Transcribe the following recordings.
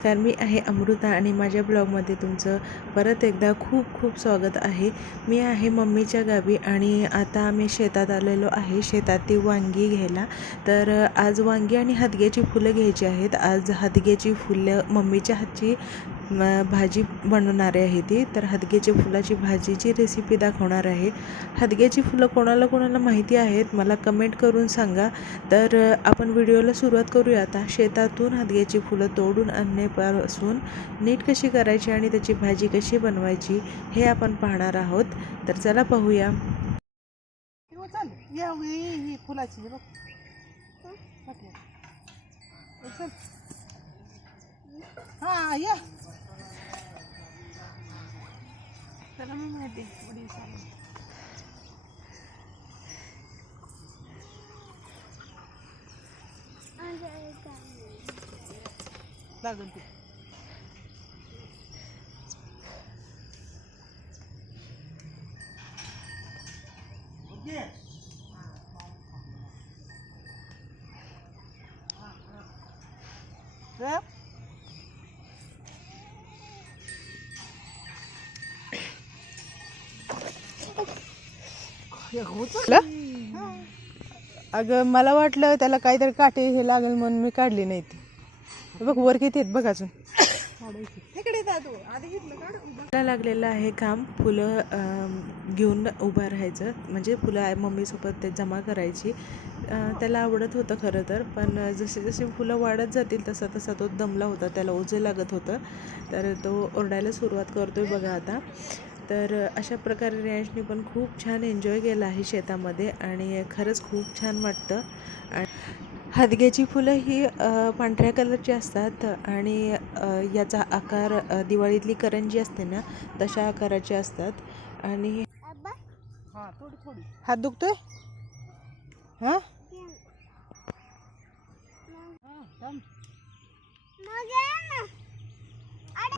तर मी आहे अमृता आणि माझ्या ब्लॉगमध्ये तुमचं परत एकदा खूप खूप स्वागत आहे. मी आहे मम्मीच्या गावी आणि आता आम्ही शेतात आलेलो आहे. शेतातील वांगी घ्यायला. तर आज वांगी आणि हदग्याची फुलं घ्यायची आहेत. आज हदग्याची फुलं मम्मीच्या हातची भाजी बनवणार आहे ती. तर हदग्याची फुलाची भाजीची रेसिपी दाखवणार आहे. हदग्याची फुलं कोणाला कोणाला माहिती आहेत मला कमेंट करून सांगा. तर आपण व्हिडिओला सुरुवात करूया आता शेतातून हदग्याची फुलं तोडून आणण्यापासून नीट कशी करायची आणि त्याची भाजी कशी बनवायची हे आपण पाहणार आहोत. तर चला पाहूया. किंवा या ही फुलाची बघ. हा या त्याला मी माहिती उडी चालेल लागल ते Yep. अगं मला वाटलं त्याला काहीतरी काटे हे लागेल म्हणून मी काढली नाही ती. बघ वर किती आहेत बघ अजून. मला लागलेलं आहे काम. फुलं घेऊन उभं राहायचं. म्हणजे फुलं मम्मीसोबत ते जमा करायची. त्याला आवडत होतं खरं तर पण जसे जसे फुलं वाढत जातील तसा तसा तो दमला होता. त्याला ओझे लागत होतं. तर तो ओरडायला सुरुवात करतोय बघा आता. तर अशा प्रकारे रियांशनी पण खूप छान एन्जॉय केला आहे शेतामध्ये आणि खरंच खूप छान वाटतं. आणि हदग्याची फुलं ही पांढऱ्या कलरची असतात आणि याचा आकार दिवाळीतली करंजी असते ना तशा आकाराची असतात. आणि हा थोडी थोडी. हात दुखतोय? हां?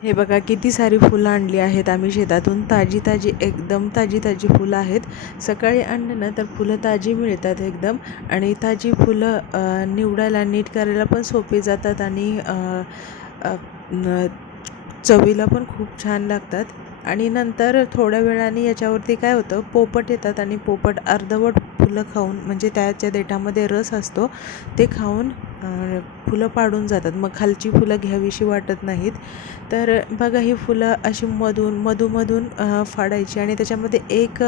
हे बघा किती सारी फुलं आणली आहेत आम्ही शेतातून. ताजी ताजी एकदम ताजी ताजी फुलं आहेत. सकाळी आणलं ना तर फुलं ताजी मिळतात एकदम. आणि ताजी फुलं निवडायला नीट करायला पण सोपी जातात आणि चवीला पण खूप छान लागतात. आणि नंतर थोड्या वेळाने याच्यावरती काय होतं पोपट येतात आणि पोपट अर्धवट फुलं खाऊन म्हणजे त्याच्या देठामध्ये रस असतो ते खाऊन फुलं पाडून जातात. मग खालची फुलं घ्यावीशी वाटत नाहीत. तर बघा ही फुलं अशी मधून मधूमधून फाडायची आणि त्याच्यामध्ये एक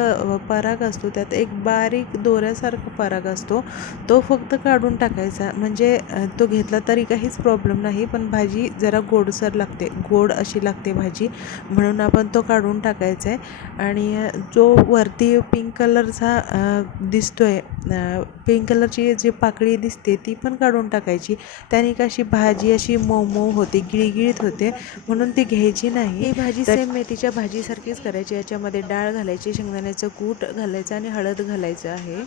पराग असतो. त्यात एक बारीक दोऱ्यासारखा पराग असतो. तो फक्त काढून टाकायचा. म्हणजे तो घेतला तरी काहीच प्रॉब्लेम नाही पण भाजी जरा गोडसर लागते. गोड अशी लागते भाजी. म्हणून आपण तो काढून टाकायचा आहे आणि जो वरती पिंक कलरचा दिसतो दिसतोय पिंक कलरची जी पाकळी दिसते ती पण काढून टाकायची. त्याने कशी भाजी अशी मऊ मऊ होते गिळगिळीत होते म्हणून ती घ्यायची नाही. ही भाजी सेम मेथीच्या भाजीसारखीच करायची. याच्यामध्ये डाळ घालायची शेंगदाण्याचं कूट घालायचं आणि हळद घालायचं आहे.